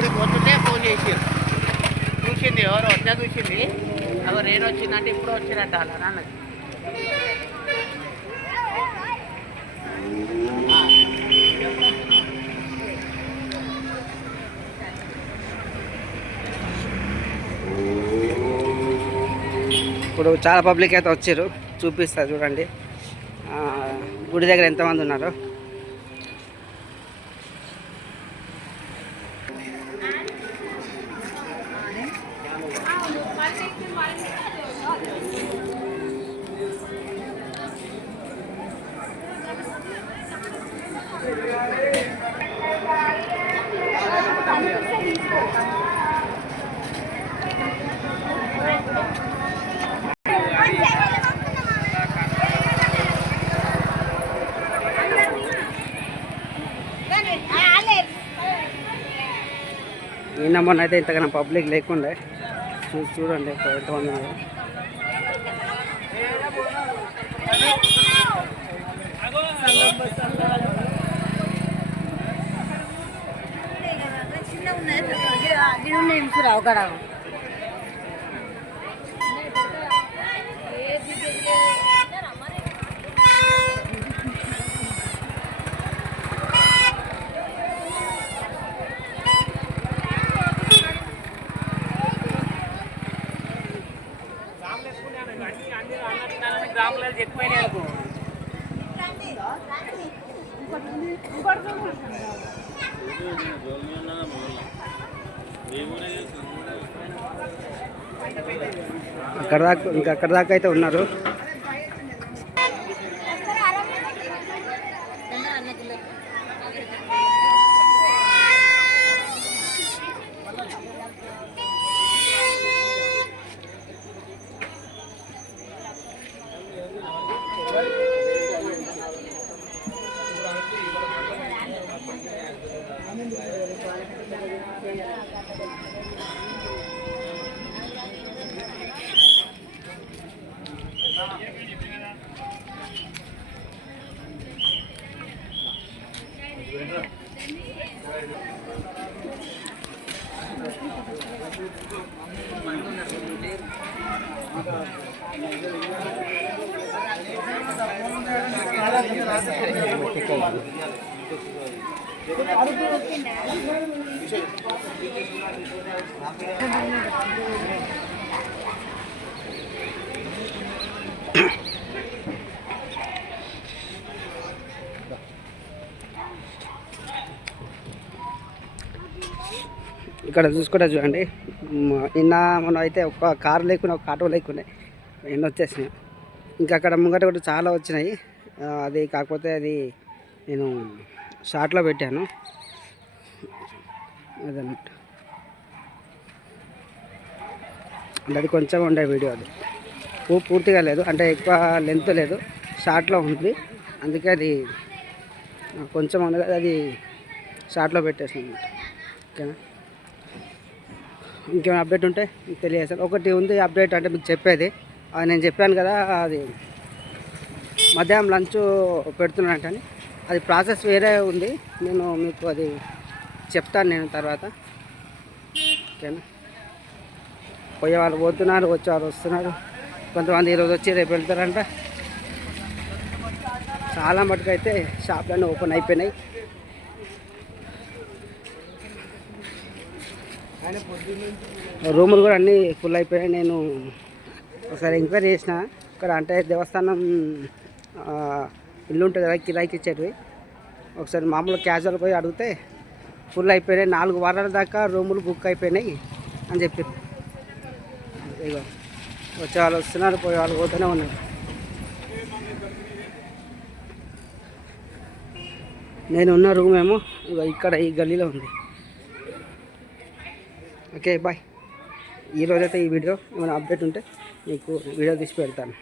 గుడికి పోతుంటే ఫోన్ చేసారు, చూసింది ఎవరో వద్ద చూసింది, ఎవరు నేను వచ్చిందంటే ఇప్పుడు వచ్చినట్టు అలా అన్నది. ఇప్పుడు చాలా పబ్లిక్ అయితే వచ్చారు, చూపిస్తారు చూడండి గుడి దగ్గర ఎంతమంది ఉన్నారు. నిన్న మొన్న అయితే ఇంతకన్నా పబ్లిక్ లేకుండే, చూడండి ఎంతమంది ఉన్నారు. అక్కడ దాకా అయితే ఉన్నారు. ఇక్కడ చూసుకుంటే చూడండి, నిన్న మనం అయితే ఒక కారు లేకుండా ఒక ఆటో లేకుండా ఎన్ని వచ్చేసినాయి. ఇంకా అక్కడ ముంగట కూడా చాలా వచ్చినాయి. అది కాకపోతే అది నేను షార్ట్లో పెట్టాను అదన్నమాట. అంటే అది కొంచెం ఉండే వీడియో, అది పూర్తిగా లేదు, అంటే ఎక్కువ లెంత్ లేదు, షార్ట్లో ఉంది. అందుకే అది కొంచెం ఉంది కదా, అది షార్ట్లో పెట్టేసాను అన్నమాట. ఓకేనా, ఇంకేమైనా అప్డేట్ ఉంటే తెలియజేస్తాను. ఒకటి ఉంది అప్డేట్, అంటే మీకు చెప్పేది, అది నేను చెప్పాను కదా, అది మధ్యాహ్నం లంచ్ పెడుతున్నాను కానీ అది ప్రాసెస్ వేరే ఉంది. నేను మీకు అది చెప్తాను నేను తర్వాత. ఓకేనా, పోయే వాళ్ళు పోతున్నారు, వచ్చేవాళ్ళు వస్తున్నారు, కొంతమంది ఈరోజు వచ్చి రేపు వెళ్తారంట. చాలా మటుకు అయితే షాప్లన్నీ ఓపెన్ అయిపోయినాయి. రూములు కూడా అన్నీ ఫుల్ అయిపోయాయి. నేను ఒకసారి ఎంక్వైరీ చేసిన, ఇక్కడ అంటే దేవస్థానం ఇల్లు ఉంటుంది కదా, కిరాయికి ఇచ్చేటివి. ఒకసారి మామూలు క్యాజువల్ పోయి అడిగితే ఫుల్ అయిపోయినాయి, 4 వారాల దాకా రూములు బుక్ అయిపోయినాయి అని చెప్పారు. ఇగో వచ్చే వాళ్ళు వస్తున్నారు, పోయే వాళ్ళు పోతూనే ఉన్నారు. నేను ఉన్న రూమ్ ఏమో ఇక్కడ ఈ గల్లీలో ఉంది. Okay bye. ఈరోజైతే ఈ వీడియో ఏమైనా అప్డేట్ ఉంటే మీకు వీడియో తీసి పెడతాను.